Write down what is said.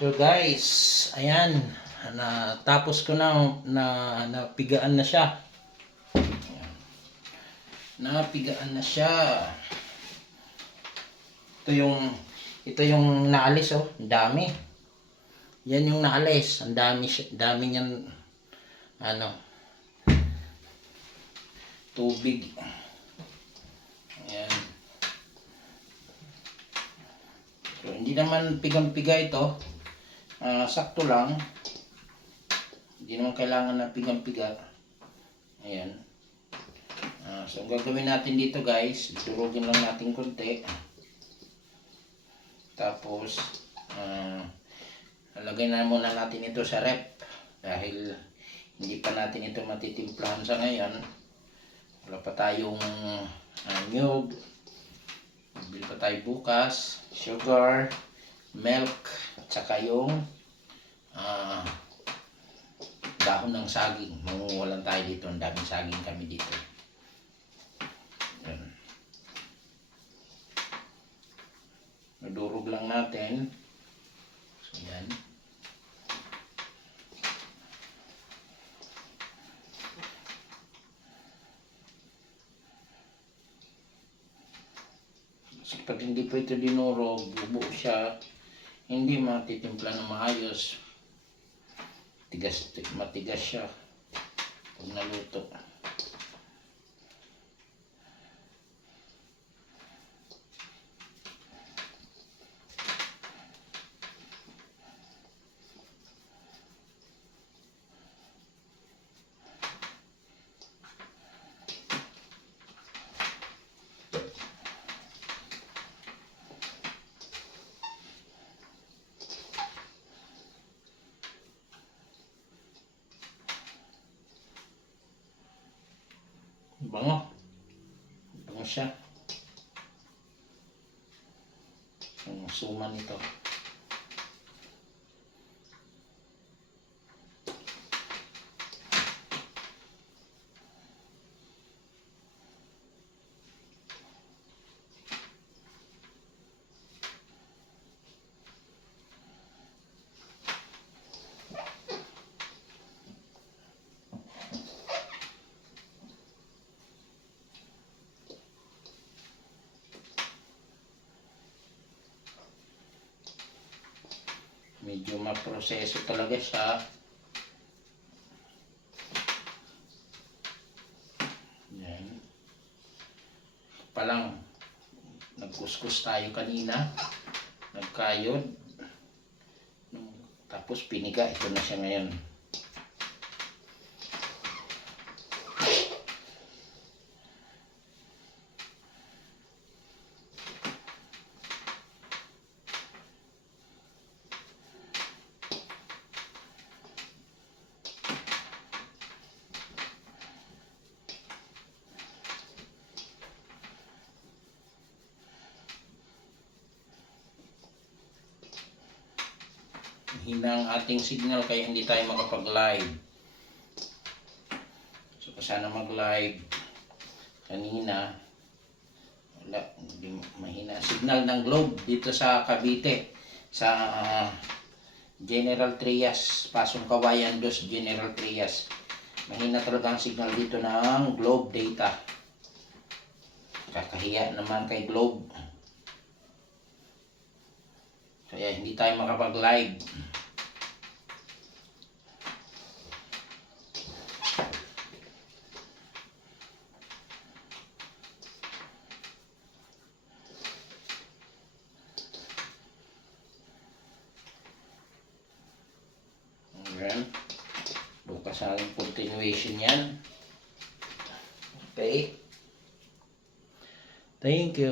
So guys, ayan, natapos ko napigaan na siya. Ayan. Napigaan na siya. Ito yung naalis, oh, ang dami. Yan yung naalis, ang dami niyan, tubig. Ayan. So, hindi naman pigang-piga ito. Sakto lang. Hindi naman kailangan na pigang-piga. Ayan. So, ang gagawin natin dito guys, durugin lang natin konti. Tapos, lagay na muna natin ito sa rep. Dahil hindi pa natin ito matitimplahan sa ngayon. Wala pa tayong nyug. Bili pa tayo bukas. Sugar, milk, at saka yung dahon ng saging. Mangungulan tayo dito. Ang daming saging kami dito. Yan. Nadurog lang natin. So, yan. Kasi pag hindi po ito dinurog, bubuo siya, hindi matitimpla na maayos. Matigas siya pag naluto. Bango. Bango siya. Ang suman nito. Medyo maproseso talaga siya. Yan. Palang nagkuskus tayo kanina. Nagkayod. Tapos piniga. Ito na siya ngayon. Hina ang ating signal kaya hindi tayo makapag-live. So sana mag-live kanina. Wala, hindi mahina signal ng Globe dito sa Cavite, sa General Trias, Pasong Kawayan 2, General Trias. Mahina talaga ang signal dito ng Globe data. Kakahiya naman kay Globe. Kaya hindi tayo makapag-live. Ayan. Bukas ang continuation yan. Okay. Thank you.